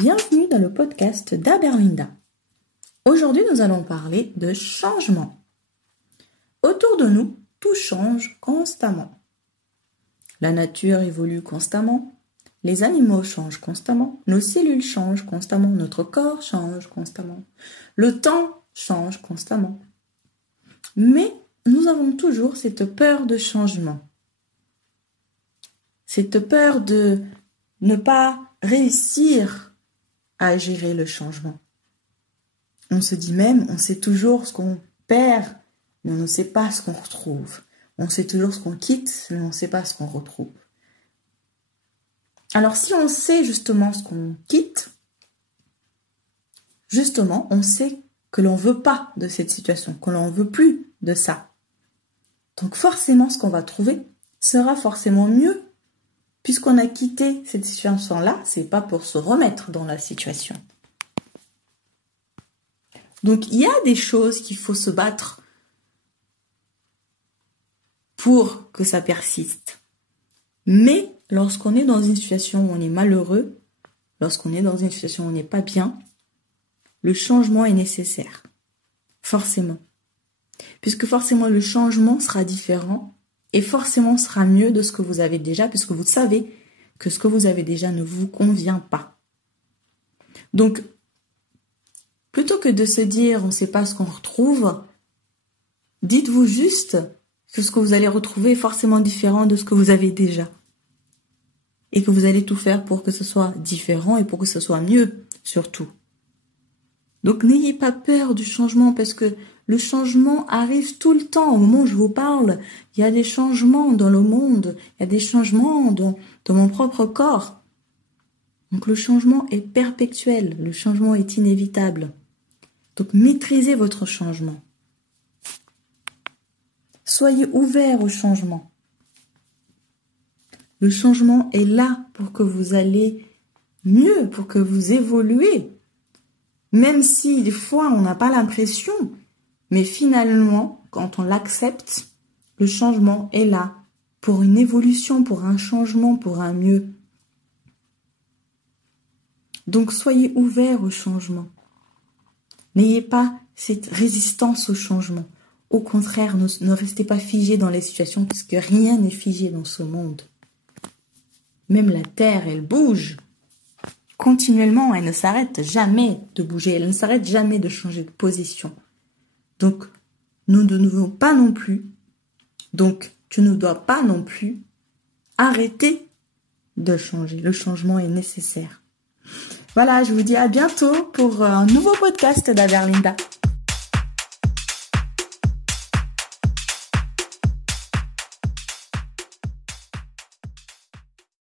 Bienvenue dans le podcast d'Aberlinda. Aujourd'hui, nous allons parler de changement. Autour de nous, tout change constamment. La nature évolue constamment, les animaux changent constamment, nos cellules changent constamment, notre corps change constamment, le temps change constamment. Mais nous avons toujours cette peur de changement. Cette peur de ne pas réussir à gérer le changement. On se dit même, on sait toujours ce qu'on perd, mais on ne sait pas ce qu'on retrouve. On sait toujours ce qu'on quitte, mais on ne sait pas ce qu'on retrouve. Alors si on sait justement ce qu'on quitte, justement, on sait que l'on ne veut pas de cette situation, que l'on ne veut plus de ça. Donc forcément, ce qu'on va trouver sera forcément mieux. Puisqu'on a quitté cette situation-là, c'est pas pour se remettre dans la situation. Donc, il y a des choses qu'il faut se battre pour que ça persiste. Mais lorsqu'on est dans une situation où on est malheureux, lorsqu'on est dans une situation où on n'est pas bien, le changement est nécessaire. Forcément. Puisque forcément, le changement sera différent. Et forcément sera mieux de ce que vous avez déjà, puisque vous savez que ce que vous avez déjà ne vous convient pas. Donc, plutôt que de se dire on ne sait pas ce qu'on retrouve, dites-vous juste que ce que vous allez retrouver est forcément différent de ce que vous avez déjà. Et que vous allez tout faire pour que ce soit différent et pour que ce soit mieux, surtout. Donc, n'ayez pas peur du changement parce que le changement arrive tout le temps. Au moment où je vous parle, il y a des changements dans le monde, il y a des changements dans mon propre corps. Donc, le changement est perpétuel, le changement est inévitable. Donc, maîtrisez votre changement. Soyez ouverts au changement. Le changement est là pour que vous allez mieux, pour que vous évoluez. Même si des fois on n'a pas l'impression, mais finalement, quand on l'accepte, le changement est là pour une évolution, pour un changement, pour un mieux. Donc soyez ouverts au changement. N'ayez pas cette résistance au changement. Au contraire, ne restez pas figés dans les situations parce que rien n'est figé dans ce monde. Même la terre, elle bouge. Continuellement, elle ne s'arrête jamais de bouger, elle ne s'arrête jamais de changer de position. Donc, nous ne devons pas non plus, donc tu ne dois pas non plus arrêter de changer. Le changement est nécessaire. Voilà, je vous dis à bientôt pour un nouveau podcast d'Aberlinda.